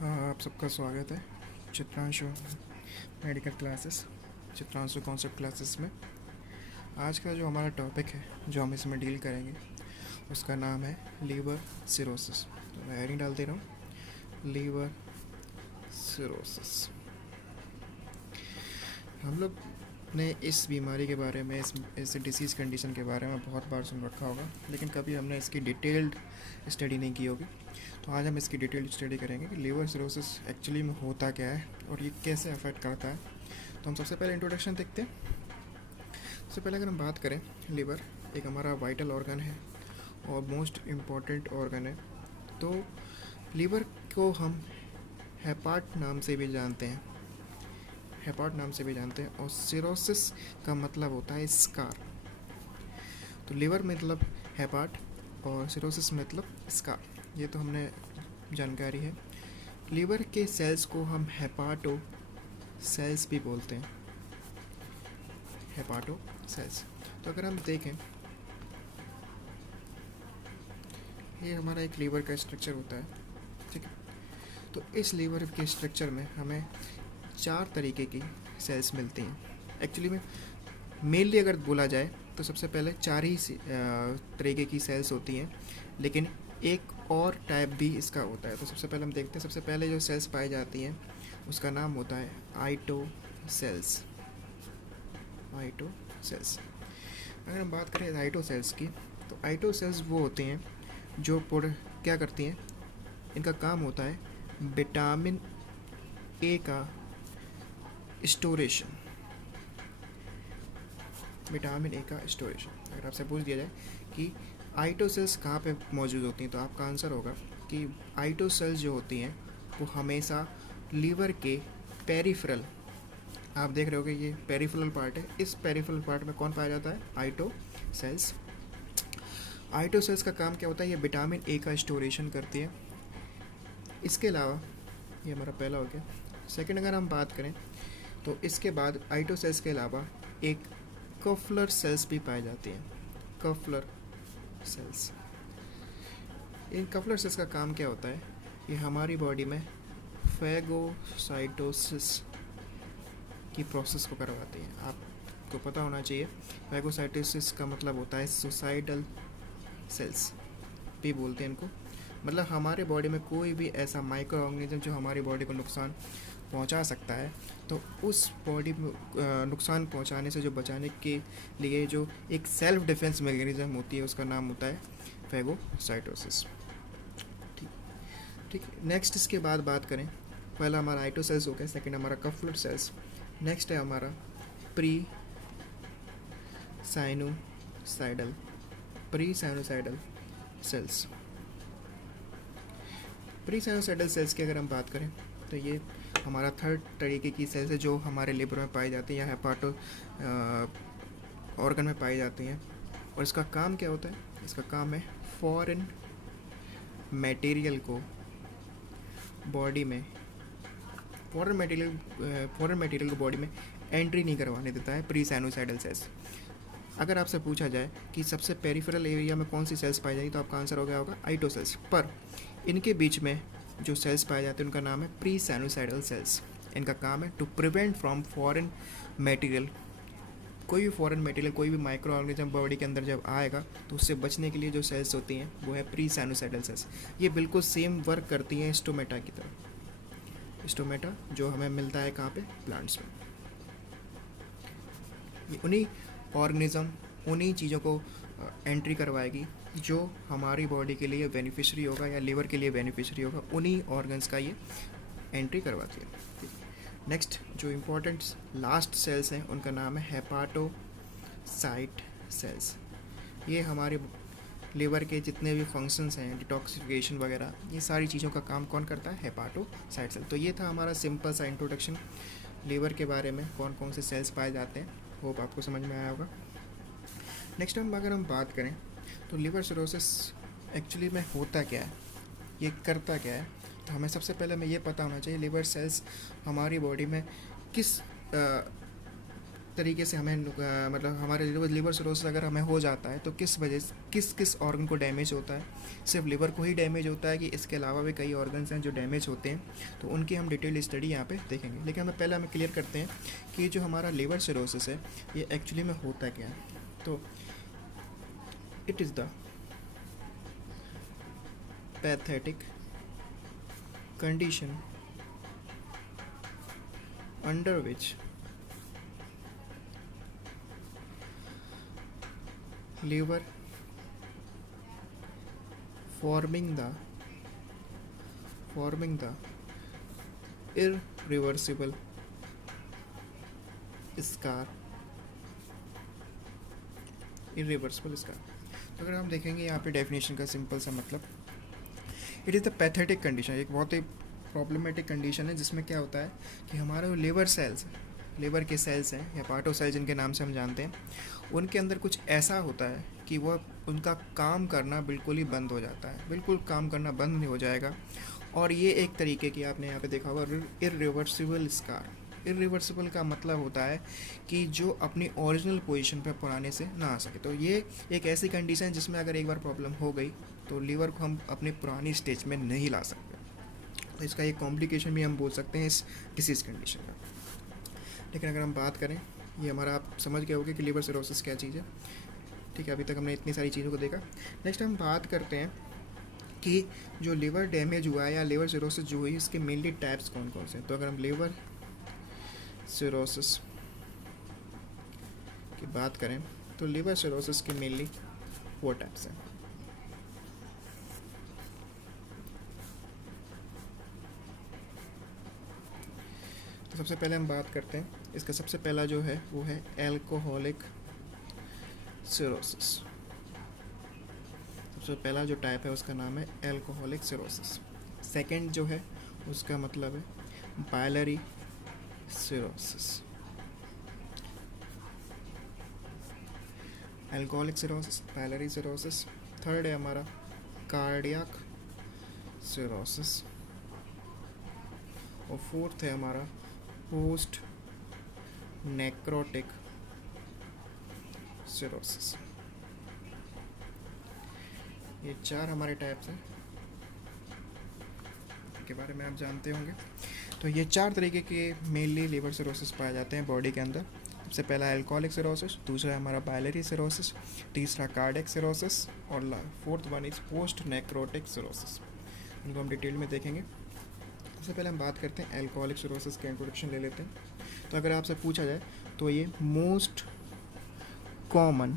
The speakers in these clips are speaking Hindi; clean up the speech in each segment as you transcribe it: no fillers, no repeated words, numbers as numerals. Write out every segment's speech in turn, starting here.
आप सबका स्वागत है Chitranshu medical classes, Chitranshu concept classes में। आज का जो हमारा टॉपिक है जो हम इसमें डील करेंगे उसका नाम है लीवर सिरोसिस। तो मैं हेडिंग डाल दे रहा हूँ, लीवर सिरोसिस। हम लोग ने इस बीमारी के बारे में, इस डिसीज़ कंडीशन के बारे में बहुत बार सुन रखा होगा, लेकिन कभी हमने इसकी डिटेल्ड स्टडी नहीं की होगी। तो आज हम इसकी डिटेल्ड स्टडी करेंगे कि लीवर सिरोसिस एक्चुअली में होता क्या है और ये कैसे अफेक्ट करता है। तो हम सबसे पहले इंट्रोडक्शन देखते हैं। सबसे पहले अगर हम बात करें, लीवर एक हमारा वाइटल ऑर्गन है और मोस्ट इम्पॉर्टेंट ऑर्गन है। तो लीवर को हम हेपार्ट नाम से भी जानते हैं, और सिरोसिस का मतलब होता है स्कार। तो लीवर मतलब हेपार्ट और सिरोसिस मतलब स्कार, ये तो हमने जानकारी है। लीवर के सेल्स को हम हेपाटो सेल्स भी बोलते हैं, हेपाटो सेल्स। तो अगर हम देखें, ये हमारा एक लीवर का स्ट्रक्चर होता है, ठीक है। तो इस लीवर के स्ट्रक्चर में हमें 4 तरीके की सेल्स मिलती हैं। एक्चुअली में मेनली अगर बोला जाए तो सबसे पहले 4 ही तरीके की सेल्स होती हैं, लेकिन एक और टाइप भी इसका होता है। तो सबसे पहले हम देखते हैं, सबसे पहले जो सेल्स पाई जाती हैं उसका नाम होता है आइटो सेल्स। आइटो सेल्स, अगर हम बात करें आइटो सेल्स की, तो आइटो सेल्स वो होते हैं जो क्या करती हैं, इनका काम होता है विटामिन ए का स्टोरेशन। विटामिन ए का स्टोरेशन। अगर आपसे पूछ दिया जाए कि आइटो सेल्स कहाँ पे मौजूद होती हैं, तो आपका आंसर होगा कि आइटो सेल्स जो होती हैं वो हमेशा लीवर के पेरिफेरल, आप देख रहे हो कि ये पेरिफेरल पार्ट है, इस पेरिफेरल पार्ट में कौन पाया जाता है, आइटो सेल्स। आइटो सेल्स का काम क्या होता है, ये विटामिन ए का स्टोरेशन करती है। इसके अलावा ये हमारा पहला हो गया। सेकंड अगर हम बात करें तो इसके बाद आइटो सेल्स के अलावा एक कफलर सेल्स भी पाई जाती हैं, कफलर सेल्स। इन कफलर सेल्स का काम क्या होता है, ये हमारी बॉडी में फैगोसाइटोसिस की प्रोसेस को करवाती हैं। आपको पता होना चाहिए, फैगोसाइटोसिस का मतलब होता है सुसाइडल सेल्स भी बोलते हैं इनको। मतलब हमारे बॉडी में कोई भी ऐसा माइक्रो ऑर्गेनिज्म जो हमारी बॉडी को नुकसान पहुंचा सकता है, तो उस बॉडी में नुकसान पहुंचाने से जो बचाने के लिए जो एक सेल्फ डिफेंस मैकेनिज्म होती है उसका नाम होता है फैगोसाइटोसिस। ठीक। नेक्स्ट इसके बाद बात करें, पहला हमारा आइटो सेल्स हो गया, सेकेंड हमारा कफलर सेल्स, नेक्स्ट है हमारा pre sinusoidal cells. Pre sinusoidal cells की अगर हम बात करें तो ये हमारा थर्ड तरीके की सेल्स है जो हमारे लिवर में पाई जाती है या हेपाटो ऑर्गन में पाई जाती हैं। और इसका काम क्या होता है, इसका काम है फॉरेन मटेरियल को बॉडी में बॉडी में एंट्री नहीं करवाने देता है प्री साइनोसाइडल सेल्स। अगर आपसे पूछा जाए कि सबसे पेरिफेरल एरिया में कौन सी सेल्स पाई जाएगी, तो आपका आंसर हो गया होगा आइटो सेल्स। पर इनके बीच में जो सेल्स पाए जाते हैं उनका नाम है प्री साइनोसाइडल सेल्स। इनका काम है to prevent from foreign material. कोई भी फॉरेन मटेरियल, कोई भी माइक्रो ऑर्गेनिज्म बॉडी के अंदर जब आएगा तो उससे बचने के लिए जो सेल्स होती हैं वो है प्री साइनोसाइडल सेल्स। ये बिल्कुल सेम वर्क करती हैं स्टोमेटा की तरह। स्टोमेटा जो हमें मिलता है कहाँ पे, प्लांट्स में। ये उन्हीं ऑर्गेनिज्म, उन्हीं चीज़ों को एंट्री करवाएगी जो हमारी बॉडी के लिए बेनिफिशियरी होगा या लीवर के लिए बेनिफिशियरी होगा, उन्हीं ऑर्गन्स का ये एंट्री करवाती है। नेक्स्ट जो इम्पोर्टेंट लास्ट सेल्स हैं उनका नाम है हेपाटोसाइट सेल्स। ये हमारे लीवर के जितने भी फंक्शंस हैं, डिटॉक्सिफिकेशन वगैरह, ये सारी चीज़ों का काम कौन करता है, हेपाटोसाइट सेल। तो ये था हमारा सिंपल सा इंट्रोडक्शन लीवर के बारे में, कौन कौन से सेल्स पाए जाते हैं। होप आपको समझ में आया होगा। नेक्स्ट टाइम अगर हम बात करें तो लिवर सिरोसिस एक्चुअली में होता क्या है, ये करता क्या है, तो हमें सबसे पहले हमें ये पता होना चाहिए लिवर सेल्स हमारी बॉडी में किस तरीके से हमें मतलब हमारे लिवर सिरोसिस अगर हमें हो जाता है तो किस वजह से किस किस ऑर्गन को डैमेज होता है। सिर्फ लिवर को ही डैमेज होता है कि इसके अलावा भी कई ऑर्गन्स हैं जो डैमेज होते हैं, तो उनकी हम डिटेल स्टडी यहाँ पे देखेंगे। लेकिन हमें क्लियर करते हैं कि जो हमारा लिवर सिरोसिस है ये एक्चुअली में होता क्या है। तो it is the pathetic condition under which liver forming the irreversible scar। तो अगर हम देखेंगे यहाँ पे डेफिनेशन का सिंपल सा मतलब, it is the pathetic condition, एक बहुत ही प्रॉब्लमेटिक कंडीशन है जिसमें क्या होता है कि हमारे लिवर के सेल्स हैं या पार्टो सेल जिनके नाम से हम जानते हैं, उनके अंदर कुछ ऐसा होता है कि वह उनका काम करना बिल्कुल ही बंद हो जाता है, बिल्कुल काम करना बंद नहीं हो जाएगा। और ये एक तरीके की आपने यहाँ पे देखा होगा इरिवर्सिबल स्कार। इरिवर्सिबल का मतलब होता है कि जो अपनी ओरिजिनल पोजीशन पर पुराने से ना आ सके। तो ये एक ऐसी कंडीशन है जिसमें अगर एक बार प्रॉब्लम हो गई तो लीवर को हम अपनी पुरानी स्टेज में नहीं ला सकते। तो इसका एक कॉम्प्लिकेशन भी हम बोल सकते हैं इस डिसीज़ कंडीशन का। लेकिन अगर हम बात करें, ये हमारा आप समझ गए होंगे कि लिवर सिरोसिस क्या चीज़ है। ठीक है, अभी तक हमने इतनी सारी चीज़ों को देखा। नेक्स्ट हम बात करते हैं कि जो लिवर डैमेज हुआ है या लिवर सिरोसिस जो हुई, इसके मेनली टाइप्स कौन कौन से हैं। तो अगर हम लिवर सिरोसिस की बात करें तो लिवर सिरोसिस के मेनली 4 टाइप्स हैं। तो सबसे पहले हम बात करते हैं, इसका सबसे पहला जो है वो है एल्कोहलिक सिरोसिस। सबसे पहला जो टाइप है उसका नाम है एल्कोहलिक सिरोसिस। सेकंड जो है उसका मतलब है biliary cirrhosis. Alcoholic cirrhosis, biliary cirrhosis. Third है हमारा कार्डियक सिरोसिस। और फोर्थ है हमारा पोस्ट नेक्रोटिक सिरोसिस। ये 4 हमारे टाइप्स हैं के बारे में आप जानते होंगे। तो ये 4 तरीके के मेनली लिवर सिरोसिस पाए जाते हैं बॉडी के अंदर। सबसे पहला एल्कोहलिक सिरोसिस, दूसरा हमारा बाइलरी सिरोसिस, तीसरा कार्डियक सिरोसिस और fourth one is post necrotic cirrhosis. इनको हम डिटेल में देखेंगे। सबसे पहले हम बात करते हैं एल्कोहलिक सिरोसिस का इंट्रोडक्शन ले लेते हैं। तो अगर आपसे पूछा जाए तो ये मोस्ट कॉमन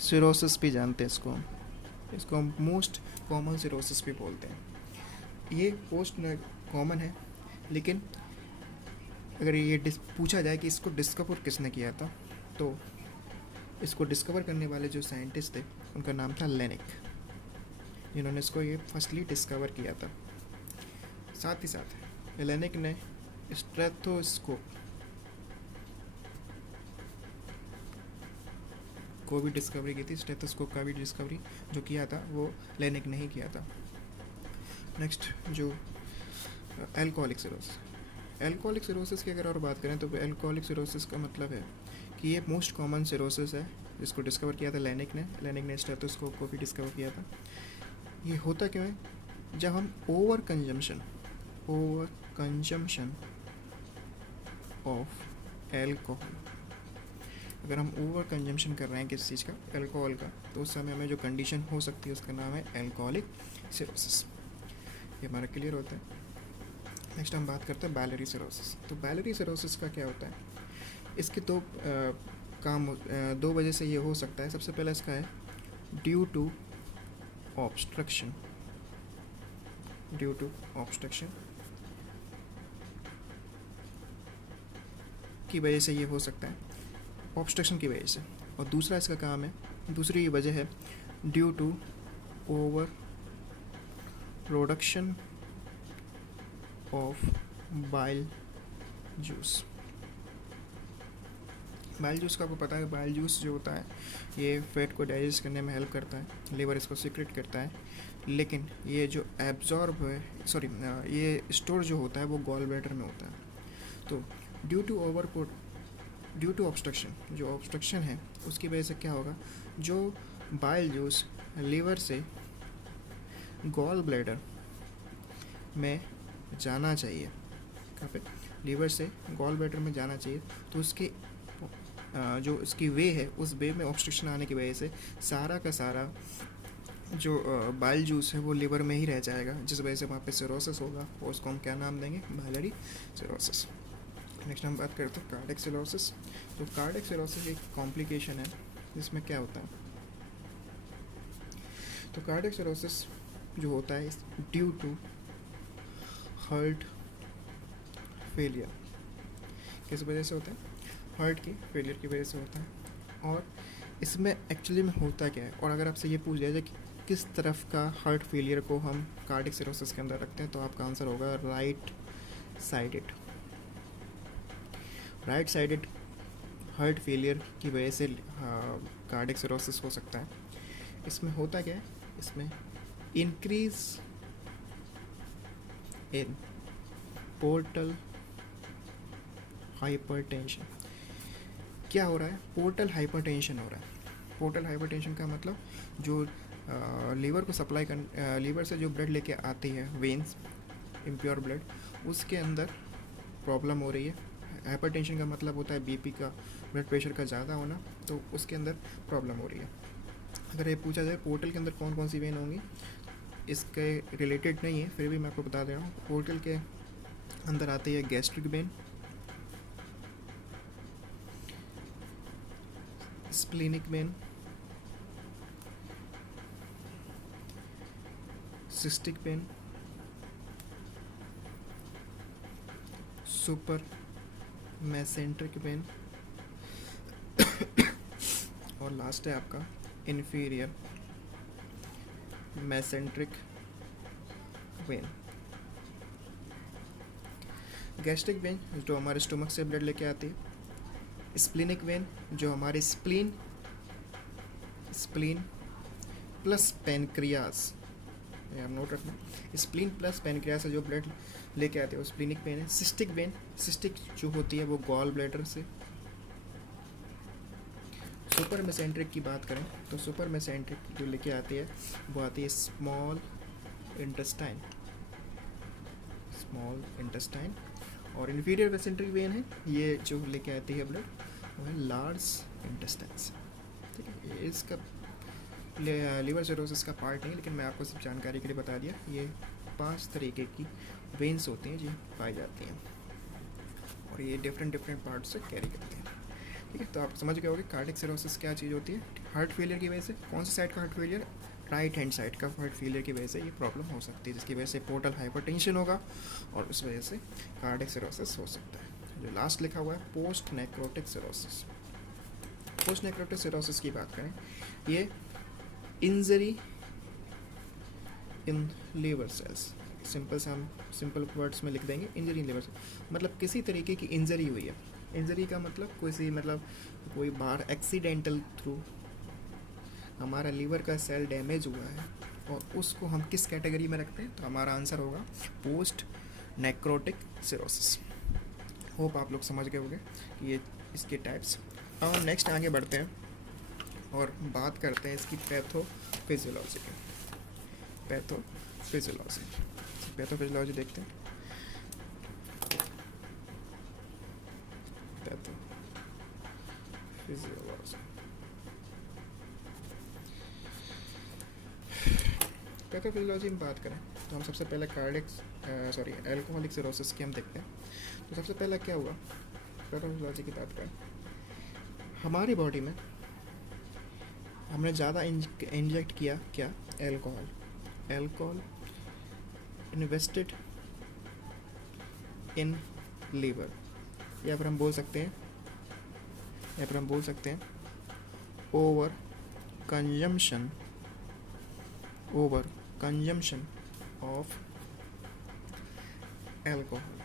सिरोसिस भी जानते हैं इसको हम मोस्ट कॉमन सिरोसिस भी बोलते हैं। ये पोस्ट कॉमन है, लेकिन अगर ये पूछा जाए कि इसको डिस्कवर किसने किया था, तो इसको डिस्कवर करने वाले जो साइंटिस्ट थे उनका नाम था लेनिक, जिन्होंने इसको ये फर्स्टली डिस्कवर किया था। साथ ही साथ लेनिक ने स्टेथोस्कोप को भी डिस्कवरी की थी। स्टेथोस्कोप का भी डिस्कवरी जो किया था वो लेनिक ने ही किया था। नेक्स्ट जो एल्कोहलिक सिरोसिस की अगर और बात करें तो एल्कोहलिक सिरोसिस का मतलब है कि ये मोस्ट कॉमन सिरोसिस है जिसको डिस्कवर किया था लेनिक ने स्टेथोस्कोप को भी डिस्कवर किया था। ये होता क्यों है, जब हम ओवर कंजम्पशन ऑफ एल्कोहल, अगर हम ओवर कंजम्पशन कर रहे हैं किस चीज़ का, एल्कोहल का, तो उस समय हमें जो कंडीशन हो सकती है उसका नाम है एल्कोहलिक सिरोसिस। ये हमारा क्लियर होता है। नेक्स्ट हम बात करते हैं बाइलरी सिरोसिस। तो बाइलरी सिरोसिस का क्या होता है, इसके दो वजह से ये हो सकता है। सबसे पहला इसका है ड्यू टू ऑब्स्ट्रक्शन की वजह से ये हो सकता है, ऑब्स्ट्रक्शन की वजह से। और दूसरा इसका काम है, दूसरी वजह है due to over production of bile juice. Bile juice का आपको पता है, बाइल जूस जो होता है ये फैट को डाइजेस्ट करने में हेल्प करता है, लीवर इसको सीक्रेट करता है, लेकिन ये जो ये स्टोर जो होता है वो गॉल ब्लैडर में होता है। तो due to over due to obstruction, जो ऑब्स्ट्रक्शन है उसकी वजह से क्या होगा, जो बाइल जूस लीवर से गॉल ब्लैडर में जाना चाहिए, कहाँ पे, लीवर से गॉल ब्लैडर में जाना चाहिए, तो उसके जो उसकी वे है उस वे में ऑब्स्ट्रक्शन आने की वजह से सारा का सारा जो बाइल जूस है वो लिवर में ही रह जाएगा, जिस वजह से वहाँ पे सिरोसिस होगा, और उसको हम क्या नाम देंगे, बाइलरी सिरोसिस। नेक्स्ट हम बात करते हैं कार्डियक सिरोसिस। तो कार्डियक सिरोसिस एक कॉम्प्लिकेशन है जिसमें क्या होता है, तो कार्डियक सिरोसिस जो होता है ड्यू टू हार्ट फेलियर, किस वजह से होता है, हार्ट की फेलियर की वजह से होता है। और इसमें एक्चुअली में होता क्या है, और अगर आपसे ये पूछ दिया जाए कि किस तरफ का हार्ट फेलियर को हम कार्डियक सिरोसिस के अंदर रखते हैं, तो आपका आंसर होगा right sided. Right sided heart failure की वजह से कार्डियक सिरोसिस हो सकता है। इसमें होता क्या है, इसमें इंक्रीज इन पोर्टल हाइपरटेंशन। क्या हो रहा है, पोर्टल हाइपरटेंशन हो रहा है। पोर्टल हाइपरटेंशन का मतलब जो लीवर को सप्लाई कर, लीवर से जो ब्लड लेके आती है वेन्स, इम्प्योर ब्लड, उसके अंदर प्रॉब्लम हो रही है। हाइपरटेंशन का मतलब होता है बीपी का, ब्लड प्रेशर का ज़्यादा होना, तो उसके अंदर प्रॉब्लम हो रही है। अगर ये पूछा जाए पोर्टल के अंदर कौन कौन सी वेन होंगी, इसके रिलेटेड नहीं है, फिर भी मैं आपको बता दे रहा हूँ। पोर्टल के अंदर आती है gastric when, splenic when, cystic when, super mesenteric when, और लास्ट है आपका inferior mesenteric when. Gastric when जो हमारे स्टोमक से ब्लड लेके आती है, स्प्लीनिक वेन जो हमारे स्प्लीन प्लस पेनक्रियास, आप नोट रखना, स्प्लीन प्लस पेनक्रियास से जो ब्लड लेके आते हैं वो स्प्लीनिक वेन है। सिस्टिक वेन, सिस्टिक जो होती है वो गॉल ब्लैडर से। सुपर मेसेंट्रिक की बात करें तो सुपर मेसेंट्रिक जो लेके आती है वो आती है स्मॉल इंटेस्टाइन। और इन्फीरियर मेसेंट्रिक वेन है, ये जो लेके आती है ब्लड वो है लार्ज इंटेस्टाइन से। ठीक है, ये इसका लीवर सिरोसिस का पार्ट नहीं, लेकिन मैं आपको सिर्फ जानकारी के लिए बता दिया। ये 5 तरीके की वेन्स होती हैं जो पाई जाती हैं, और ये डिफरेंट पार्ट से कैरी करते हैं। ठीक है, तो आप समझ गए होंगे कार्डियक सिरोसिस क्या चीज़ होती है। हार्ट फेलियर की वजह से, कौन सी साइड का heart failure, right hand side का हार्ट फेलियर की वजह से ये प्रॉब्लम हो सकती है, जिसकी वजह से पोर्टल हाइपरटेंशन होगा और उस वजह से कार्डियक सिरोसिस हो सकता है। जो लास्ट लिखा हुआ है post necrotic cirrhosis. Post necrotic cirrhosis की बात करें, ये injury in liver cells, simple words में लिख देंगे, इंजरी इन लीवर सेल्स, मतलब किसी तरीके की इंजरी हुई है। इंजरी का मतलब कोई बाहर एक्सीडेंटल थ्रू हमारा लीवर का सेल डैमेज हुआ है, और उसको हम किस कैटेगरी में रखते हैं, तो हमारा आंसर होगा पोस्ट नेक्रोटिक सिरोसिस। होप आप लोग समझ गए होंगे कि ये इसके टाइप्स। अब हम नेक्स्ट आगे बढ़ते हैं और बात करते हैं इसकी पैथोफिजियोलॉजी की। पैथोफिजियोलॉजी देखते हैं। पैथोफिजियोलॉजी में बात करें तो हम सबसे पहले एल्कोहलिक सिरोसिस की हम देखते हैं। तो सबसे पहला क्या हुआ, पैथोफिजियोलॉजी की बात करें, हमारी बॉडी में हमने ज़्यादा इंजेक्ट किया क्या, एल्कोहल इन्वेस्टेड इन लीवर, या फिर हम बोल सकते हैं ओवर कंजम्पशन ऑफ एल्कोहल।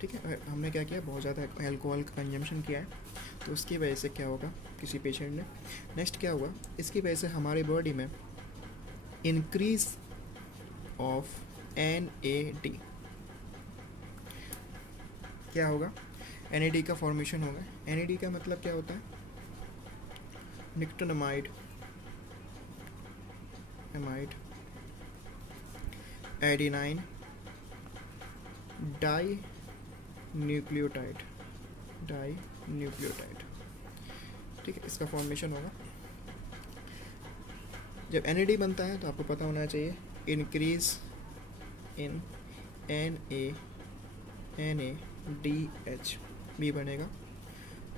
ठीक है, हमने क्या किया, बहुत ज़्यादा एल्कोहल का कंजम्पशन किया है, तो उसकी वजह से क्या होगा किसी पेशेंट ने। नेक्स्ट क्या हुआ, इसकी वजह से हमारी बॉडी में इंक्रीज ऑफ NAD, क्या होगा, NAD का फॉर्मेशन होगा। NAD का मतलब क्या होता है, निकटोनामाइड एमाइड एडिनाइन डाई न्यूक्लियोटाइड, ठीक है, इसका फॉर्मेशन होगा। जब NAD बनता है तो आपको पता होना चाहिए इंक्रीज इन NADH भी बनेगा,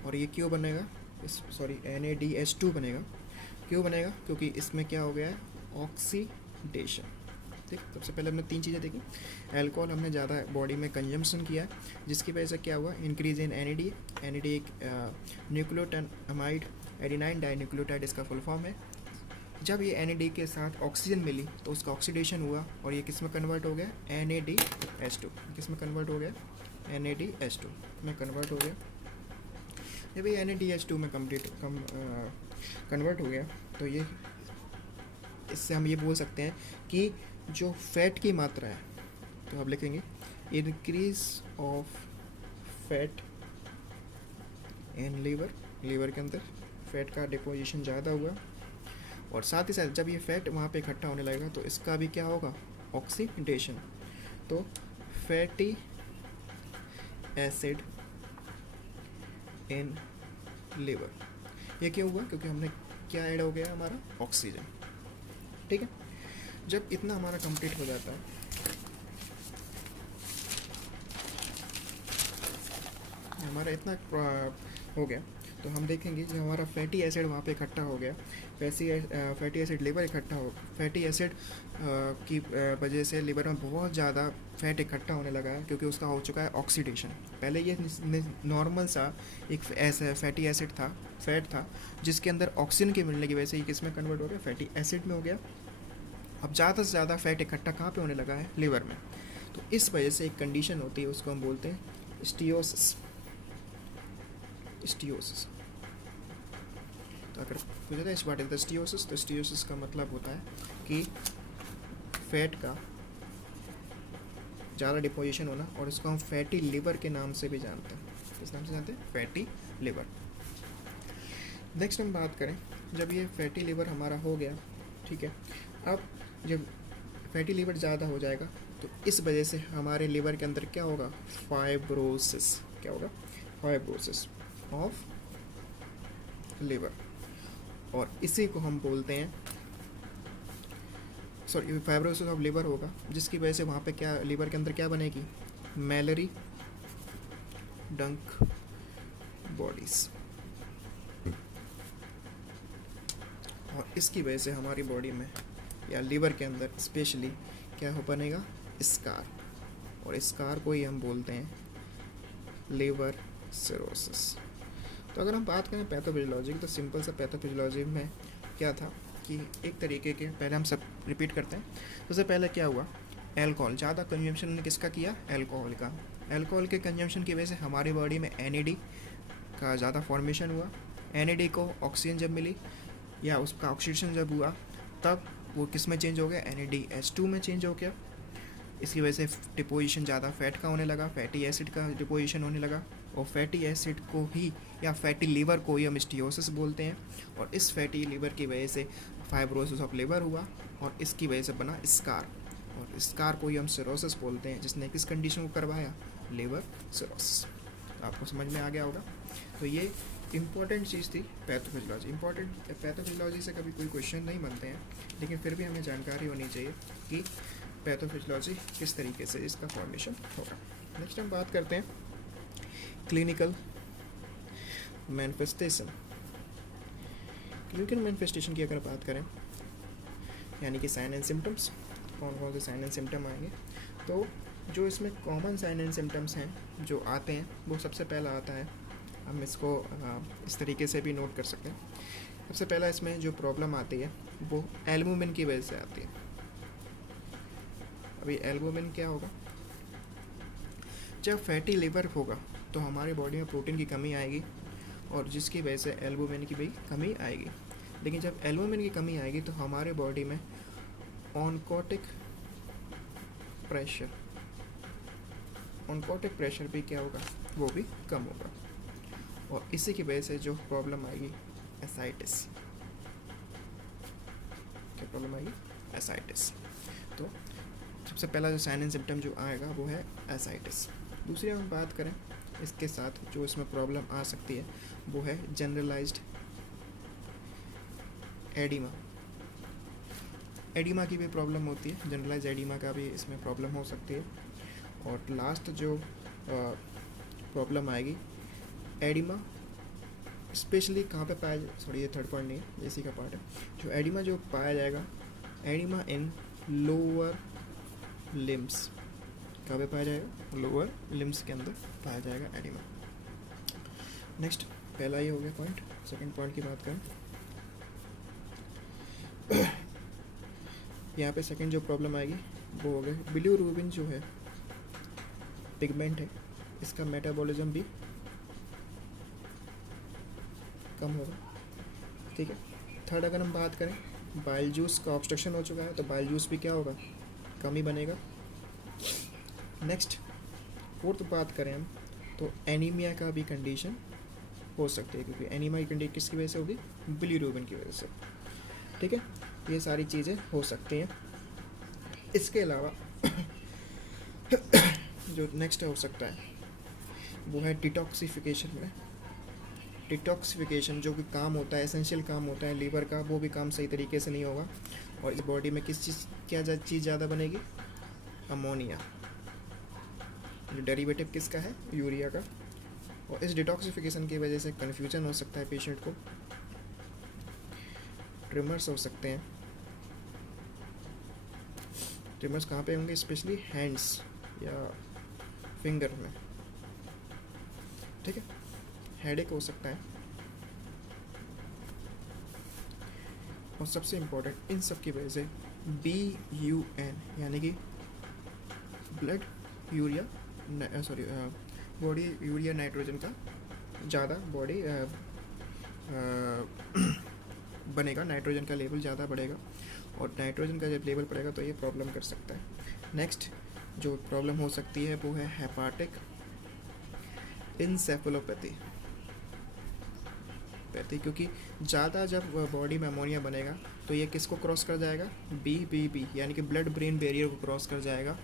और ये क्यों बनेगा, NADH2 बनेगा। क्यों बनेगा, क्योंकि इसमें क्या हो गया है, ऑक्सीडेशन। ठीक, सबसे पहले हमने 3 चीज़ें देखी। अल्कोहल हमने ज़्यादा बॉडी में कंजम्पशन किया जिसकी वजह से क्या हुआ, इंक्रीज इन NAD एक न्यूक्लियोटामाइड एडिनाइन डाइन्यूक्लियोटाइड इसका फुल फॉर्म है। जब ये NAD के साथ ऑक्सीजन मिली तो उसका ऑक्सीडेशन हुआ और ये किस में कन्वर्ट हो गया, NADH2। किस में कन्वर्ट हो गया, NADH2 में कन्वर्ट हो गया। जब ये NADH2 में कन्वर्ट हो गया तो ये, इससे हम ये बोल सकते हैं कि जो फैट की मात्रा है, तो आप लिखेंगे increase of fat in liver के अंदर फैट का डिपोजिशन ज़्यादा हुआ, और साथ ही साथ जब ये फैट वहाँ पे इकट्ठा होने लगेगा तो इसका भी क्या होगा, ऑक्सीडेशन। तो फैटी एसिड इन लीवर, ये क्यों हुआ, क्योंकि हमने क्या ऐड हो गया, हमारा ऑक्सीजन। ठीक है, जब इतना हमारा कंप्लीट हो जाता है, हमारा इतना हो गया, तो हम देखेंगे कि हमारा फैटी एसिड वहाँ पे इकट्ठा हो गया। फैटी एसिड लीवर इकट्ठा हो, फैटी एसिड की वजह से लीवर में बहुत ज़्यादा फैट इकट्ठा होने लगा है, क्योंकि उसका हो चुका है ऑक्सीडेशन। पहले ये नॉर्मल सा एक ऐसा फैटी एसिड था, फैट था, जिसके अंदर ऑक्सीजन के मिलने की वजह से ये किस में कन्वर्ट हो गया, फैटी एसिड में हो गया। अब ज़्यादा से ज़्यादा फैट इकट्ठा कहाँ पे होने लगा है, लीवर में। तो इस वजह से एक कंडीशन होती है, उसको हम बोलते हैं स्टीओसिस। तो अगर पूछा जाए व्हाट इज द स्टीओसिस, तो स्टीओसिस का मतलब होता है कि फैट का ज़्यादा डिपोजिशन होना, और इसको हम फैटी लिवर के नाम से भी जानते हैं। किस नाम से जानते हैं, फैटी लिवर। नेक्स्ट हम बात करें, जब ये फैटी लिवर हमारा हो गया, ठीक है, अब जब फैटी लिवर ज़्यादा हो जाएगा तो इस वजह से हमारे लिवर के अंदर क्या होगा, फाइब्रोसिस। क्या होगा, फाइब्रोसिस ऑफ लिवर, और इसी को हम बोलते हैं, फाइब्रोसिस ऑफ लिवर होगा, जिसकी वजह से वहाँ पे क्या, लिवर के अंदर क्या बनेगी, मैलरी डंक बॉडीज, और इसकी वजह से हमारी बॉडी में या लिवर के अंदर स्पेशली क्या हो बनेगा, स्कार, और स्कार को ही हम बोलते हैं लिवर सिरोसिस। तो अगर हम बात करें पैथोफिजियोलॉजी की, तो सिंपल सा पैथोफिजियोलॉजी में क्या था कि एक तरीके के, पहले हम सब रिपीट करते हैं। सबसे पहले क्या हुआ, अल्कोहल, ज़्यादा कंजम्पशन ने किसका किया, अल्कोहल का। अल्कोहल के कंजम्पशन की वजह से हमारी बॉडी में NAD का ज़्यादा फॉर्मेशन हुआ। NAD को ऑक्सीजन जब मिली या उसका ऑक्सीडेशन जब हुआ, तब वो किस में चेंज हो गया, NADH2 में चेंज हो गया। इसकी वजह से डिपोजिशन ज़्यादा फैट का होने लगा, फैटी एसिड का डिपोजिशन होने लगा, और फैटी एसिड को ही या फैटी लीवर को ही हम स्टीओसिस बोलते हैं। और इस फैटी लीवर की वजह से फाइब्रोसिस ऑफ लिवर हुआ, और इसकी वजह से बना स्कार, और स्कार को ही हम सिरोसिस बोलते हैं, जिसने किस कंडीशन को करवाया, लिवर सिरोसिस। तो आपको समझ में आ गया होगा। तो ये इंपॉर्टेंट चीज़ थी पैथोफिजियोलॉजी। इंपॉर्टेंट, पैथोफिजियोलॉजी से कभी कोई क्वेश्चन नहीं बनते हैं, लेकिन फिर भी हमें जानकारी होनी चाहिए कि पैथोफिजियोलॉजी किस तरीके से इसका फॉर्मेशन होगा। नेक्स्ट हम बात करते हैं क्लिनिकल मैनिफेस्टेशन। क्लिनिकल मैनिफेस्टेशन की अगर बात करें, यानी कि साइन एंड सिम्टम्स, कौन कौन से साइन एंड सिम्टम आएंगे, तो जो इसमें कॉमन साइन एंड सिम्टम्स हैं जो आते हैं, वो सबसे पहला आता है, हम इसको इस तरीके से भी नोट कर सकते हैं। सबसे पहला इसमें जो प्रॉब्लम आती है वो एल्बुमिन की वजह से आती है। अभी एल्बुमिन क्या होगा, जब फैटी लिवर होगा तो हमारी बॉडी में प्रोटीन की कमी आएगी, और जिसकी वजह से एल्बुमिन की भी कमी आएगी। लेकिन जब एल्बुमिन की कमी आएगी तो हमारे बॉडी में ऑनकोटिक प्रेशर भी क्या होगा, वो भी कम होगा। और इसी की वजह से जो प्रॉब्लम आएगी एसाइटिस, क्या प्रॉब्लम आएगी? एसाइटिस। तो सबसे पहला जो साइन एंड सिम्टम जो आएगा वो है एसाइटिस। दूसरी हम बात करें इसके साथ जो इसमें प्रॉब्लम आ सकती है वो है जनरलाइज्ड एडिमा। एडिमा की भी प्रॉब्लम होती है, जनरलाइज एडिमा का भी इसमें प्रॉब्लम हो सकती है। और लास्ट जो प्रॉब्लम आएगी एडिमा स्पेशली कहाँ पे पाया, सॉरी ये थर्ड पॉइंट नहीं है, इसी का पार्ट है। जो एडिमा जो पाया जाएगा, एडिमा इन लोअर लिम्स, कहाँ पे पाया जाएगा? लोअर लिम्स के अंदर पाया जाएगा एडिमा। नेक्स्ट, पहला ये हो गया पॉइंट। सेकंड पॉइंट की बात करें, यहाँ पे सेकंड जो प्रॉब्लम आएगी वो हो गया बिलिरुबिन जो है पिगमेंट है, इसका मेटाबॉलिज्म भी कम होगा। ठीक है। थर्ड अगर हम बात करें, बाइल जूस का ऑब्स्ट्रक्शन हो चुका है तो बाइल जूस भी क्या होगा? कम ही बनेगा। नेक्स्ट, फोर्थ बात करें हम तो एनीमिया का भी कंडीशन हो सकती है, क्योंकि एनीमिया की कंडीशन किसकी वजह से होगी? बिलिरुबिन की वजह से। ठीक है, ये सारी चीज़ें हो सकती हैं। इसके अलावा जो नेक्स्ट हो सकता है वो है डिटॉक्सिफिकेशन में। डिटॉक्सिफिकेशन जो कि काम होता है, एसेंशियल काम होता है लीवर का, वो भी काम सही तरीके से नहीं होगा और इस बॉडी में किस चीज़ चीज़ ज़्यादा बनेगी? अमोनिया, जो डेरिवेटिव किसका है? यूरिया का। और इस डिटॉक्सिफिकेशन की वजह से कन्फ्यूजन हो सकता है पेशेंट को, ट्रिमर्स हो सकते हैं। ट्रिमर्स कहाँ पे होंगे? स्पेशली हैंड्स या फिंगर में। ठीक है। हेडेक हो सकता है। और सबसे इम्पोर्टेंट इन सब की वजह से BUN यानी कि blood urea, sorry body urea nitrogen का ज़्यादा बॉडी बनेगा, नाइट्रोजन का लेवल ज़्यादा बढ़ेगा और नाइट्रोजन का जब लेवल बढ़ेगा तो ये प्रॉब्लम कर सकता है। नेक्स्ट जो प्रॉब्लम हो सकती है वो है हेपाटिक इंसेफेलोपैथी, क्योंकि ज़्यादा जब बॉडी में अमोनिया बनेगा तो ये किसको क्रॉस कर जाएगा? BBB यानी कि ब्लड ब्रेन बैरियर को क्रॉस कर जाएगा।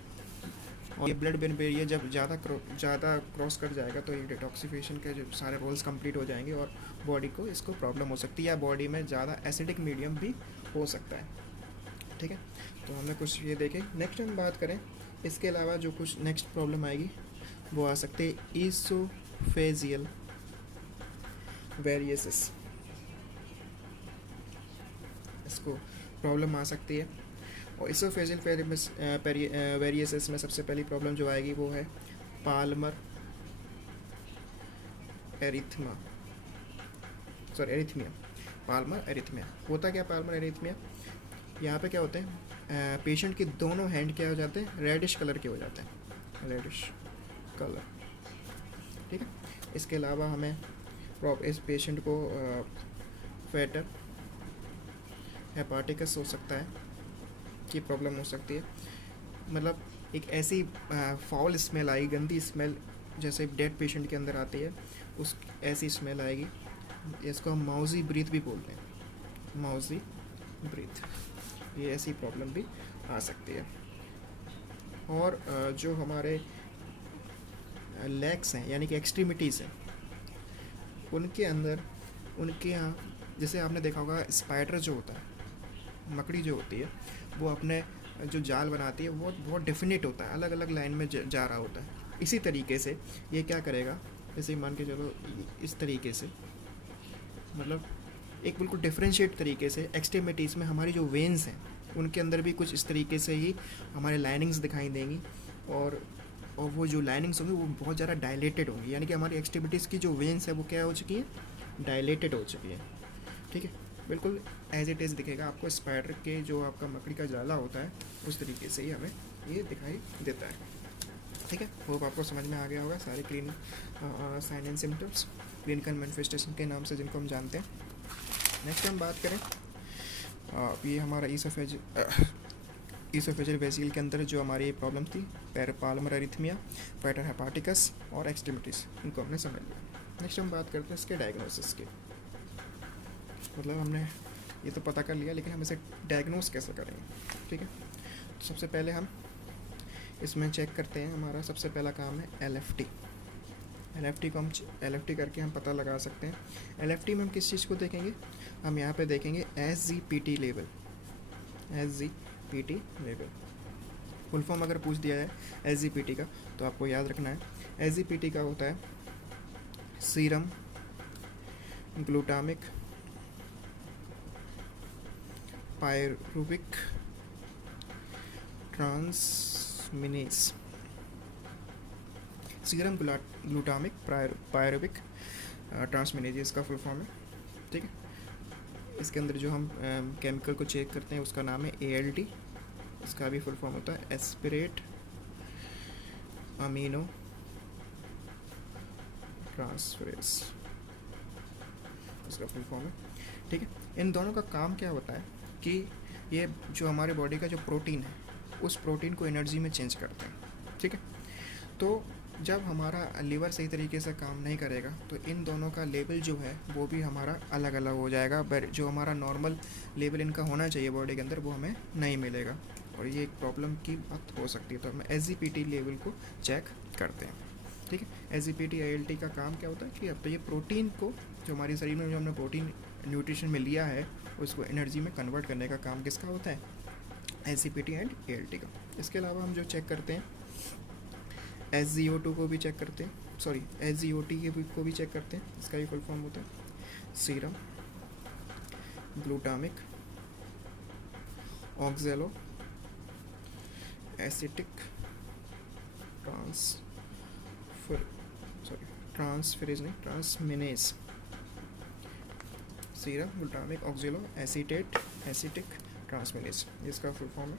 और ये ब्लड ब्रेन बैरियर जब ज़्यादा क्रॉस कर जाएगा तो ये डिटॉक्सिफिकेशन के जो सारे रोल्स कंप्लीट हो जाएंगे और बॉडी को इसको प्रॉब्लम हो सकती है या बॉडी में ज़्यादा एसिडिक मीडियम भी हो सकता है। ठीक है, तो हमने कुछ ये देखे। नेक्स्ट हम बात करें, इसके अलावा जो कुछ नेक्स्ट प्रॉब्लम आएगी वो आ सकते हैं ईसोफेजियल वेरिएसिस, इसको प्रॉब्लम आ सकती है। और इसोफेजियल वेरिएसिस में सबसे पहली प्रॉब्लम जो आएगी वो है पाल्मर एरिथमिया। पाल्मर एरिथमिया होता क्या? पाल्मर एरिथमिया यहाँ पे क्या होते हैं, पेशेंट के दोनों हैंड क्या हो जाते हैं? रेडिश कलर के हो जाते हैं, रेडिश कलर। ठीक है। इसके अलावा हमें इस पेशेंट को फैटर हेपाटिकस हो सकता है की प्रॉब्लम हो सकती है। मतलब एक ऐसी फाउल स्मेल आएगी, गंदी स्मेल, जैसे डेड पेशेंट के अंदर आती है उस ऐसी स्मेल आएगी। इसको हम माउजी ब्रीथ भी बोलते हैं, माउजी ब्रीथ। ये ऐसी प्रॉब्लम भी आ सकती है। और जो हमारे लेग्स हैं यानी कि एक्सट्रीमिटीज़ हैं, उनके अंदर, उनके यहाँ जैसे आपने देखा होगा स्पाइडर जो होता है, मकड़ी जो होती है, वो अपने जो जाल बनाती है वो बहुत डेफिनेट होता है, अलग अलग लाइन में जा रहा होता है। इसी तरीके से ये क्या करेगा, जैसे मान के चलो इस तरीके से, मतलब एक बिल्कुल डिफरेंशिएट तरीके से एक्सट्रीमिटीज़ में हमारी जो वेन्स हैं उनके अंदर भी कुछ इस तरीके से ही हमारे लाइनिंग्स दिखाई देंगी और वो जो लाइनिंग्स होंगी वो बहुत ज़्यादा डायलेटेड होंगी, यानी कि हमारी एक्सट्रीमिटीज़ की जो वेन्स है वो क्या हो चुकी है? डायलेटेड हो चुकी है। ठीक है, बिल्कुल एज इट इज़ दिखेगा आपको। स्पाइडर के जो आपका मकड़ी का जाला होता है उस तरीके से ही हमें ये दिखाई देता है। ठीक है, होप आपको समझ में आ गया होगा सारे sign and symptoms, clinical manifestation के नाम से जिनको हम जानते हैं। नेक्स्ट हम बात करें, ये हमारा ईसोफेजियल वेसिकल के अंदर जो हमारी प्रॉब्लम थी, पैरापाल्मर एरिथमिया, पैटर हेपाटिकस और एक्सट्रीमिटीज, इनको हमने समझ लिया। नेक्स्ट हम बात करते हैं इसके डायग्नोसिस की। मतलब हमने ये तो पता कर लिया, लेकिन हम इसे डायग्नोस कैसे करेंगे, ठीक है। तो सबसे पहले हम इसमें चेक करते हैं, हमारा सबसे पहला काम है LFT। LFT को हम LFT करके हम पता लगा सकते हैं। LFT में हम किस चीज़ को देखेंगे, हम यहाँ पे देखेंगे SGPT level. SGPT level full form अगर पूछ दिया है SGPT का, तो आपको याद रखना है SGPT का होता है serum glutamic pyruvic transaminase. Serum glutamic pyruvic transaminase इसका फुल फॉर्म है, ठीक है। इसके अंदर जो हम केमिकल को चेक करते हैं उसका नाम है ALT। इसका भी फुल फॉर्म होता है एस्पिरेट अमीनो ट्रांसफरेज, इसका फुल फॉर्म है, ठीक है। इन दोनों का काम क्या होता है कि ये जो हमारे बॉडी का जो प्रोटीन है उस प्रोटीन को एनर्जी में चेंज करते हैं, ठीक है। तो जब हमारा लीवर सही तरीके से काम नहीं करेगा तो इन दोनों का लेवल जो है वो भी हमारा अलग अलग हो जाएगा। जो हमारा नॉर्मल लेवल इनका होना चाहिए बॉडी के अंदर वो हमें नहीं मिलेगा, और ये एक प्रॉब्लम की बात हो सकती है। तो हम SGPT लेवल को चेक करते हैं, ठीक है। SGPT ALT का काम क्या होता है कि अब तो ये प्रोटीन को, जो हमारे शरीर में जो हमने प्रोटीन न्यूट्रिशन में लिया है उसको एनर्जी में कन्वर्ट करने का काम किसका होता है, SGPT एंड ALT का। इसके अलावा हम जो चेक करते हैं SGO2 को भी चेक करते हैं, सॉरी SGOT को भी चेक करते हैं। इसका भी फुल फॉर्म होता है serum glutamic ऑक्जेलो acetic transaminase. Serum glutamic ऑक्जेलो acetic transaminase, इसका फुल फॉर्म है,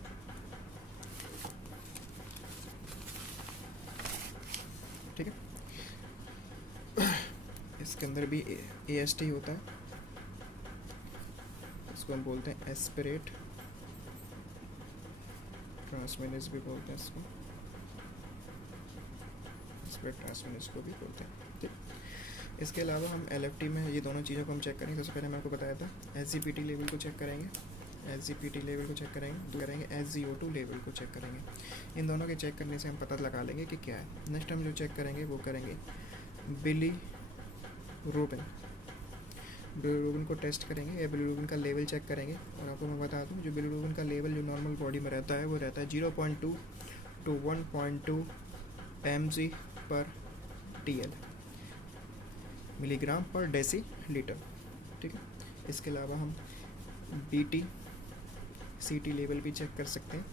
ठीक है। इसके अंदर भी AST होता है, इसको हम बोलते हैं एस्पिरेट ट्रांसमिनेज भी बोलते हैं, इसको एस्पिरेट ट्रांसमिनेज को भी बोलते हैं, ठीक। इसके अलावा हम LFT में ये दोनों चीज़ों को हम चेक करेंगे। सबसे पहले मैं आपको बताया था SGPT लेवल को चेक करेंगे, SGPT लेवल को चेक करेंगे SGO2 लेवल को चेक करेंगे। इन दोनों के चेक करने से हम पता लगा लेंगे कि क्या है। नेक्स्ट हम जो चेक करेंगे वो करेंगे बिलीरुबिन को टेस्ट करेंगे, या बिलीरुबिन का लेवल चेक करेंगे। और आपको मैं बता दूं जो बिलीरुबिन का लेवल जो नॉर्मल बॉडी में रहता है वो रहता है 0.2 to 1.2 mg/TL मिलीग्राम पर डेसीलीटर, ठीक है। इसके अलावा हम BT-CT लेवल भी चेक कर सकते हैं।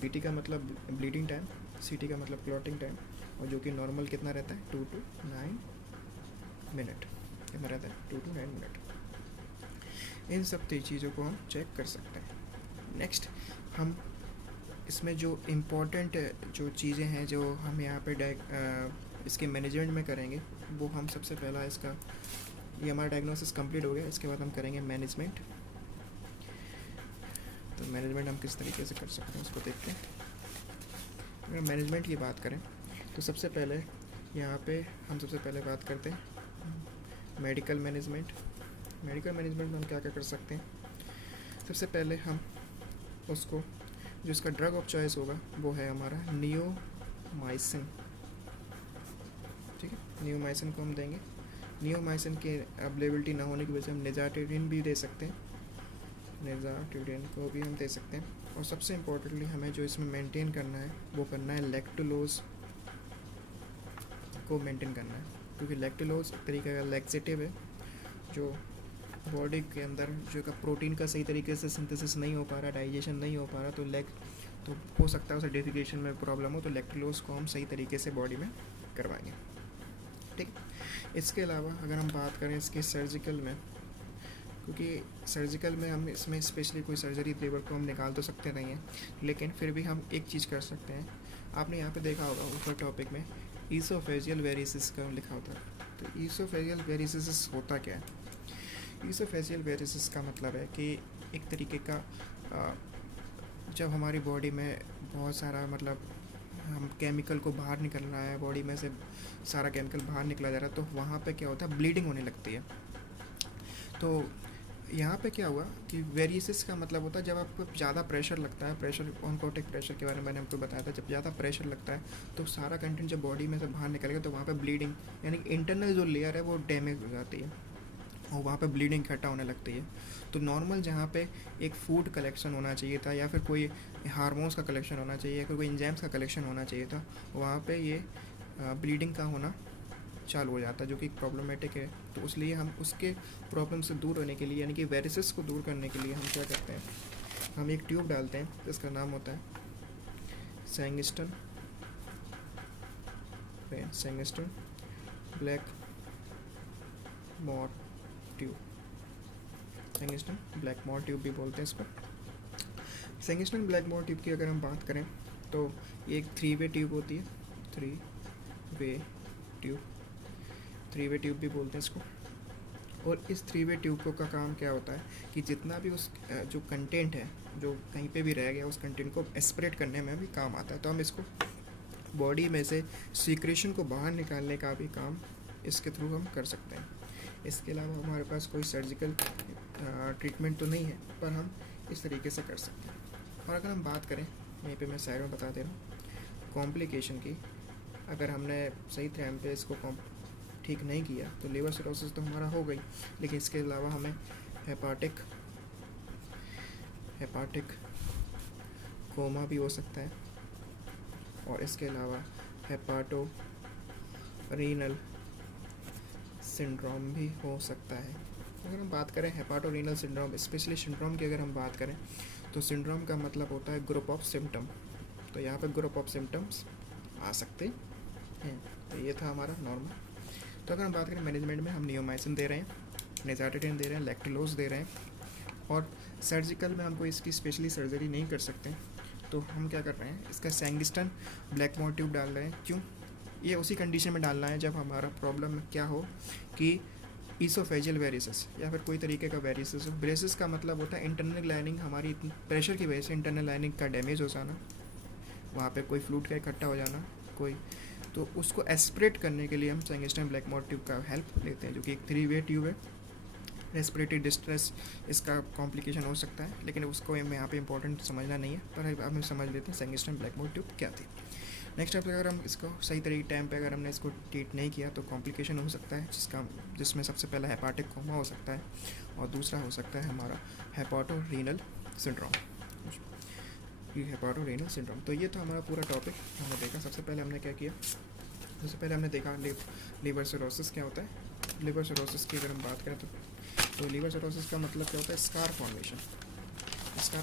BT का मतलब ब्लीडिंग टाइम, CT का मतलब क्लॉटिंग टाइम, और जो कि नॉर्मल कितना रहता है 2 to 9 मिनट, कितना रहता है 2 to 9 मिनट। इन सब चीज़ों को हम चेक कर सकते हैं। नेक्स्ट हम इसमें जो इम्पोर्टेंट जो चीज़ें हैं जो हम यहाँ पे इसके मैनेजमेंट में करेंगे, वो हम सबसे पहला इसका, ये हमारा डायग्नोसिस कंप्लीट हो गया। इसके बाद हम करेंगे मैनेजमेंट। तो मैनेजमेंट हम किस तरीके से कर सकते हैं उसको देखते हैं। अगर मैनेजमेंट की बात करें तो सबसे पहले यहाँ पे हम सबसे पहले बात करते हैं मेडिकल मैनेजमेंट। मेडिकल मैनेजमेंट में हम क्या क्या कर सकते हैं। सबसे पहले हम उसको, जो इसका ड्रग ऑफ चॉइस होगा वो है हमारा नियोमाइसिन, ठीक है। नियोमाइसिन को हम देंगे। नियोमाइसिन के अवेलेबिलिटी ना होने की वजह से हम निजाटिडिन भी दे सकते हैं, निजाटिडिन को भी हम दे सकते हैं। और सबसे इम्पोर्टेंटली हमें जो इसमें मेंटेन करना है वो करना है लैक्टुलोज को मेंटेन करना है, क्योंकि लैक्टुलोज एक तरीके का लैक्सेटिव है जो बॉडी के अंदर जो का प्रोटीन का सही तरीके से सिंथेसिस नहीं हो पा रहा, डाइजेशन नहीं हो पा रहा, तो हो सकता है उसे डेफिकेशन में प्रॉब्लम हो, तो लैक्टुलोज को हम सही तरीके से बॉडी में करवाएंगे, ठीक। इसके अलावा अगर हम बात करें इसके सर्जिकल में, क्योंकि सर्जिकल में हम इसमें स्पेशली कोई सर्जरी लीवर को हम निकाल तो सकते नहीं हैं, लेकिन फिर भी हम एक चीज़ कर सकते हैं। आपने यहाँ पे देखा होगा ऊपर टॉपिक में ईसोफेजियल वेरिसिस का लिखा होता है। तो ईसोफेजियल वेरिसिस होता क्या है। ईसोफेजियल वेरिसिस का मतलब है कि एक तरीके का जब हमारी बॉडी में बहुत सारा मतलब हम केमिकल को बाहर निकल रहा है, बॉडी में से सारा केमिकल बाहर निकला जा रहा है, तो वहाँ पे क्या होता है, ब्लीडिंग होने लगती है। तो यहाँ पे क्या हुआ कि वेरिएसिस का मतलब होता है जब आपको ज़्यादा प्रेशर लगता है, प्रेशर ऑनकोटिक प्रेशर के बारे में मैंने आपको बताया था, जब ज़्यादा प्रेशर लगता है तो सारा कंटेंट जब बॉडी में से बाहर निकलेगा तो वहाँ पे ब्लीडिंग, यानी कि इंटरनल जो लेयर है वो डैमेज हो जाती है और वहाँ पे ब्लीडिंग इकट्ठा होने लगती है। तो नॉर्मल जहाँ पे एक फूड कलेक्शन होना चाहिए था, या फिर कोई हार्मोन्स का कलेक्शन होना चाहिए, या फिर कोई इंजाइम्स का कलेक्शन होना चाहिए था, वहाँ पे ये ब्लीडिंग का होना चालू हो जाता है, जो कि प्रॉब्लमेटिक है। तो इसलिए हम उसके प्रॉब्लम से दूर होने के लिए, यानी कि वेरिसेस को दूर करने के लिए हम क्या करते हैं, हम एक ट्यूब डालते हैं जिसका नाम होता है Sengstaken Blakemore tube. Sengstaken Blakemore tube भी बोलते हैं इसको। सैंगस्टन ब्लैक मॉर ट्यूब की अगर हम बात करें तो ये एक 3 वे ट्यूब होती है, 3 वे ट्यूब भी बोलते हैं इसको। और इस 3 वे ट्यूब का काम क्या होता है कि जितना भी उस जो कंटेंट है जो कहीं पे भी रह गया, उस कंटेंट को एस्पिरेट करने में भी काम आता है। तो हम इसको बॉडी में से सीक्रेशन को बाहर निकालने का भी काम इसके थ्रू हम कर सकते हैं। इसके अलावा हमारे पास कोई सर्जिकल ट्रीटमेंट तो नहीं है, पर हम इस तरीके से कर सकते हैं। और अगर हम बात करें, यहीं पे मैं साइड में बता दे रहा हूँ, कॉम्प्लिकेशन की, अगर हमने सही टाइम पे इसको ठीक नहीं किया तो लीवर सिरोसिस तो हमारा हो गई, लेकिन इसके अलावा हमें हेपाटिक कोमा भी हो सकता है, और इसके अलावा हेपाटो रीनल सिंड्रोम भी हो सकता है। अगर हम बात करें हेपाटो रीनल सिंड्रोम, स्पेशली सिंड्रोम की अगर हम बात करें तो सिंड्रोम का मतलब होता है ग्रुप ऑफ सिम्टम। तो यहाँ पे ग्रुप ऑफ सिम्टम्स आ सकते हैं। तो ये था हमारा नॉर्मल। तो अगर हम बात करें मैनेजमेंट में, हम नियोमाइसिन दे रहे हैं, निज़ार्टेटिन दे रहे हैं, लैक्टुलोज दे रहे हैं, और सर्जिकल में हम कोई इसकी स्पेशली सर्जरी नहीं कर सकते, तो हम क्या कर रहे हैं, इसका सैंगस्टन ब्लैक मॉर ट्यूब डाल रहे हैं। क्यों? ये उसी कंडीशन में डालना है जब हमारा प्रॉब्लम क्या हो कि ईसोफेजियल वेरिसेस या फिर कोई तरीके का वेरिसेस हो। ब्रेसिस का मतलब होता है इंटरनल लाइनिंग, हमारी प्रेशर की वजह से इंटरनल लाइनिंग का डैमेज हो जाना, वहाँ पे कोई फ्लूइड का इकट्ठा हो जाना कोई, तो उसको एस्पिरेट करने के लिए हम सैंगस्टन ब्लैक मॉर ट्यूब का हेल्प लेते हैं, जो कि एक 3 वे ट्यूब है। रेस्पिरेटरी डिस्ट्रेस इसका कॉम्प्लिकेशन हो सकता है, लेकिन उसको यहाँ पे इंपॉर्टेंट समझना नहीं है, पर अब हम समझ लेते हैं सैंगस्टन ब्लैक मॉर ट्यूब क्या थी। नेक्स्ट स्टेप, अगर हम इसको सही तरीके टाइम पे अगर हमने इसको ट्रीट नहीं किया तो कॉम्प्लिकेशन हो सकता है, जिसमें सबसे पहला हेपाटिक कोमा हो सकता है, और दूसरा हो सकता है हमारा हेपाटो रीनल सिंड्रोम। तो ये था हमारा पूरा टॉपिक हमने देखा। सबसे पहले हमने क्या किया, सबसे पहले हमने देखा लीवर सिरोसिस क्या होता है। लीवर सिरोसिस की अगर हम बात करें तो लीवर सिरोसिस का मतलब क्या होता है, स्कार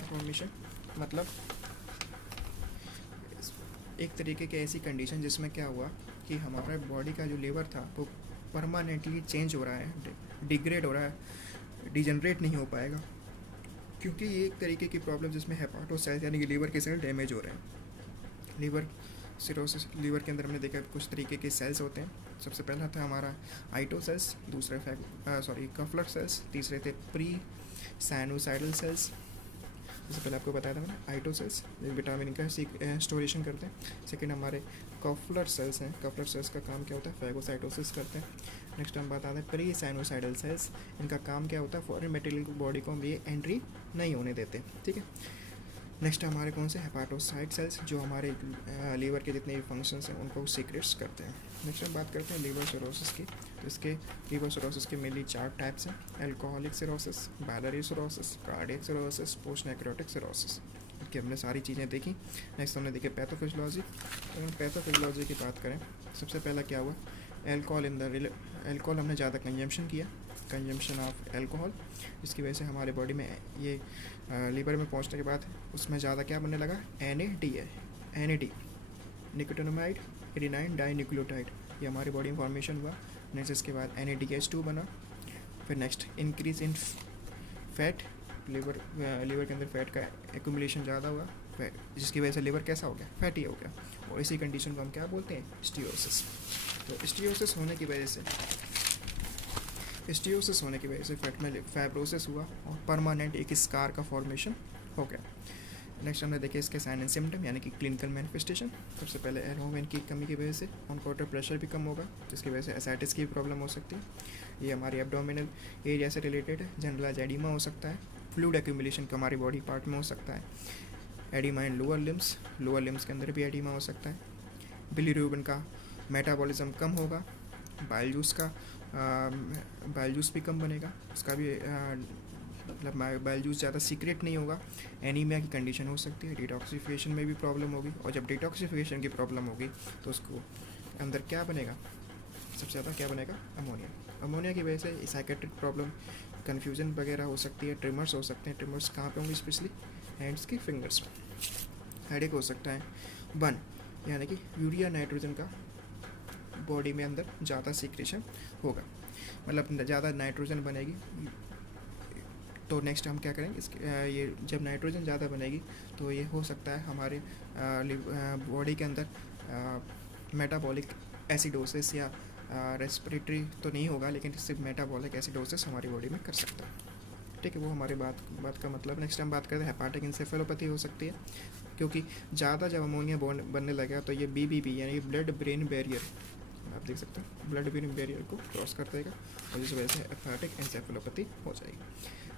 फॉर्मेशन मतलब एक तरीके की ऐसी कंडीशन जिसमें क्या हुआ कि हमारा बॉडी का जो लीवर था वो परमानेंटली चेंज हो रहा है, डिग्रेड हो रहा है, डिजनरेट नहीं हो पाएगा, क्योंकि ये एक तरीके की प्रॉब्लम जिसमें हेपाटोसाइट्स यानी कि लीवर के सेल डैमेज हो रहे हैं। लीवर सिरोसिस, लीवर के अंदर हमने देखा कुछ तरीके के सेल्स होते हैं। सबसे पहला था हमारा आइटो सेल्स, दूसरे कफलर सेल्स, तीसरे थे प्री साइनोसाइडल सेल्स। जैसे पहले आपको बताया था मैंने, आइटो सेल्स विटामिन का स्टोरेशन करते हैं। सेकेंड हमारे कफलर सेल्स हैं, कफलर सेल्स का काम क्या होता है, फैगोसाइटोसिस करते हैं। नेक्स्ट हम बताते हैं प्री साइनोसाइडल सेल्स, इनका काम क्या होता है, फॉरेन मटेरियल को बॉडी को हम ये एंट्री नहीं होने देते, ठीक है। नेक्स्ट हमारे कौन से, हेपाटोसाइट सेल्स, जो हमारे लीवर के जितने भी फंक्शंस हैं उनको सीक्रेट्स करते हैं। नेक्स्ट हम बात करते हैं लीवर सिरोसिस की। तो इसके लीवर सिरोसिस के मेनली 4 टाइप्स हैं, alcoholic cirrhosis, biliary cirrhosis, cardiac cirrhosis, post necrotic cirrhosis. कि हमने सारी चीज़ें देखी। नेक्स्ट हमने देखी पैथोफिजियोलॉजी। अगर हम पैथोफिजियोलॉजी की बात करें, सबसे पहला क्या हुआ, एल्कोहल हमने ज़्यादा कंजम्पशन किया, कंजम्पशन ऑफ एल्कोहल, जिसकी वजह से हमारे बॉडी में ये लीवर में पहुंचने के बाद उसमें ज़्यादा क्या बनने लगा, NAD, निकोटिनामाइड एडिनाइन डाइन्यूक्लियोटाइड, ये हमारी बॉडी में फॉर्मेशन हुआ। नेक्स्ट इसके बाद NADH2 बना। फिर next increase in fat, liver के अंदर फैट का एक्यूमुलेशन ज़्यादा हुआ, जिसकी वजह से लीवर कैसा हो गया, फैटी हो गया, और इसी कंडीशन को हम क्या बोलते हैं, स्टीरोसिस। तो स्टीरोसिस होने की वजह से फैट में फाइब्रोसिस हुआ और परमानेंट एक स्कार का फॉर्मेशन हो गया। नेक्स्ट हमने देखे इसके साइन एंड सिम्टम यानी कि क्लिनिकल मैनिफेस्टेशन। सबसे पहले एल्बुमिन की कमी की वजह से ऑन क्वार्टर प्रेशर भी कम होगा, जिसकी वजह से एसाइटिस की प्रॉब्लम हो सकती है। ये हमारी एब्डोमिनल एरिया से रिलेटेड है। जनरलाइज एडिमा हो सकता है, फ्लूइड एक्यूमुलेशन हमारी बॉडी पार्ट में हो सकता है, एडिमा इन लोअर लिम्स के अंदर भी एडिमा हो सकता है। बिलीरुबिन का मेटाबॉलिज्म कम होगा, बाइल जूस भी कम बनेगा, उसका भी मतलब बाइल जूस ज़्यादा सीक्रेट नहीं होगा। एनीमिया की कंडीशन हो सकती है, डिटॉक्सिफिकेशन में भी प्रॉब्लम होगी, और जब डिटॉक्सिफिकेशन की प्रॉब्लम होगी तो उसको अंदर क्या बनेगा, सबसे ज़्यादा क्या बनेगा, अमोनिया की वजह से साइकेट्रिक प्रॉब्लम, कन्फ्यूजन वगैरह हो सकती है, ट्रिमर्स हो सकते हैं। ट्रिमर्स कहाँ पे होंगे, स्पेशली हैंड्स की फिंगर्स में। हेडेक हो सकता है। वन यानी कि यूरिया नाइट्रोजन का बॉडी में अंदर ज़्यादा सीक्रेशन होगा, मतलब ज़्यादा नाइट्रोजन बनेगी। तो नेक्स्ट हम क्या करेंगे, इसके ये जब नाइट्रोजन ज़्यादा बनेगी तो ये हो सकता है हमारे बॉडी के अंदर मेटाबॉलिक एसिडोसिस या रेस्पिरेटरी तो नहीं होगा, लेकिन सिर्फ मेटाबॉलिक एसिडोसिस हमारी बॉडी में कर सकता है। ठीक है, वो हमारी बात का मतलब। नेक्स्ट हम बात करते हैं हेपाटिक इंसेफेलोपैथी हो सकती है, क्योंकि ज़्यादा जब अमोनिया बनने लगेगा तो ये BBB यानी ब्लड ब्रेन बैरियर, आप देख सकते हैं ब्लड ब्रेन बैरियर को क्रॉस कर देगा, और जिस वजह से हेपाटिक इंसेफेलोपैथी हो जाएगी।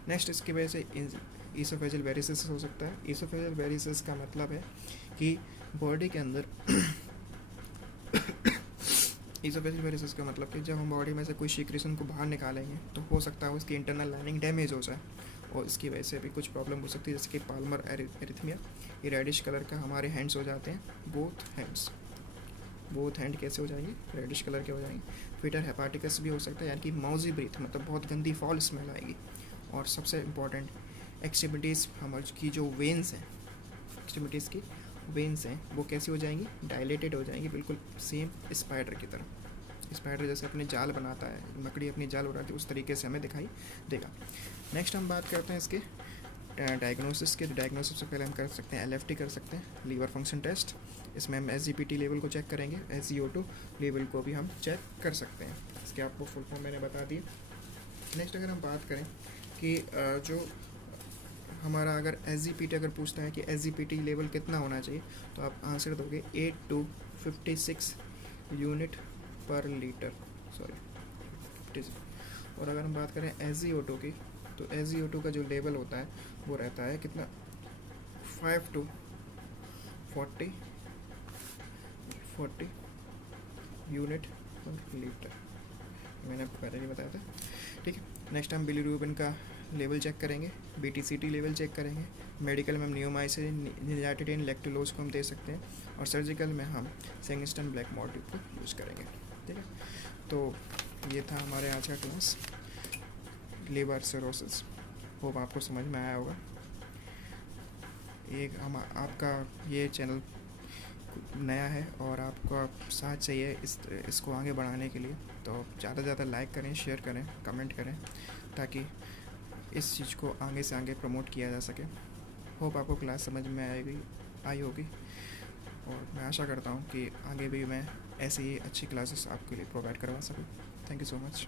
नेक्स्ट इसकी वजह से ईसोफेजियल वेरिसिस हो सकता है। ईसोफेजियल वेरिसिस का मतलब है कि बॉडी के अंदर ईसोफेजियल वेरिसिस का मतलब कि जब हम बॉडी में से कोई सीक्रेशन को बाहर निकालेंगे तो हो सकता है उसकी इंटरनल लाइनिंग डैमेज हो जाए, और इसकी वजह से भी कुछ प्रॉब्लम हो सकती है, जैसे कि पाल्मर एरिथमिया। ये रेडिश कलर का हमारे हैंड्स हो जाते हैं, बोथ हैंड कैसे हो जाएंगे, रेडिश कलर के हो जाएंगे। फिटर हेपाटिकस भी हो सकता है, यानी कि मौजी ब्रीथ, मतलब बहुत गंदी फॉल स्मेल आएगी। और सबसे इम्पॉर्टेंट एक्सट्रीमिटीज़ हमारी की जो वेन्स हैं, एक्सट्रीमिटीज़ की वेन्स हैं वो कैसी हो जाएंगी, डायलेटेड हो जाएंगी, बिल्कुल सेम स्पाइडर की तरह। स्पाइडर जैसे अपने जाल बनाता है, मकड़ी अपनी जाल बनाती है, उस तरीके से हमें दिखाई देगा। नेक्स्ट हम बात करते हैं इसके डायग्नोसिस के। डायग्नोसिस से पहले हम कर सकते हैं LFT कर सकते हैं, लीवर फंक्शन टेस्ट। इसमें हम SGPT लेवल को चेक करेंगे, SGO2 लेवल को भी हम चेक कर सकते हैं। इसके आपको फुल फॉर्म मैंने बता दी। नेक्स्ट अगर हम बात करें कि जो हमारा अगर SGPT अगर पूछता है कि SGPT लेवल कितना होना चाहिए, तो आप आंसर दोगे 8 to 56 यूनिट पर लीटर, सॉरी। और अगर हम बात करें SGO2 की, तो SGO2 का जो लेवल होता है वो रहता है कितना, 5 to 40 यूनिट पर लीटर, मैंने आपको पहले ही बताया था। ठीक है, नेक्स्ट हम बिलीरुबिन का लेवल चेक करेंगे, BTCT लेवल चेक करेंगे। मेडिकल में हम नियोमाइसिन, निजाटिडिन, लैक्टुलोज को हम दे सकते हैं, और सर्जिकल में हम सेंगिस्टन ब्लैक मॉर्टिव को यूज़ करेंगे। ठीक है, तो ये था हमारे आज का क्लास, लीवर सिरोसिस। होप आपको समझ में आया होगा। एक हम आपका ये चैनल नया है और आपको साथ चाहिए इसको आगे बढ़ाने के लिए, तो ज़्यादा से ज़्यादा लाइक करें, शेयर करें, कमेंट करें, ताकि इस चीज़ को आगे से आगे प्रमोट किया जा सके। होप आपको क्लास समझ में आई होगी, और मैं आशा करता हूँ कि आगे भी मैं ऐसे ही अच्छी क्लासेस आपके लिए प्रोवाइड करवा सकूँ। Thank you so much.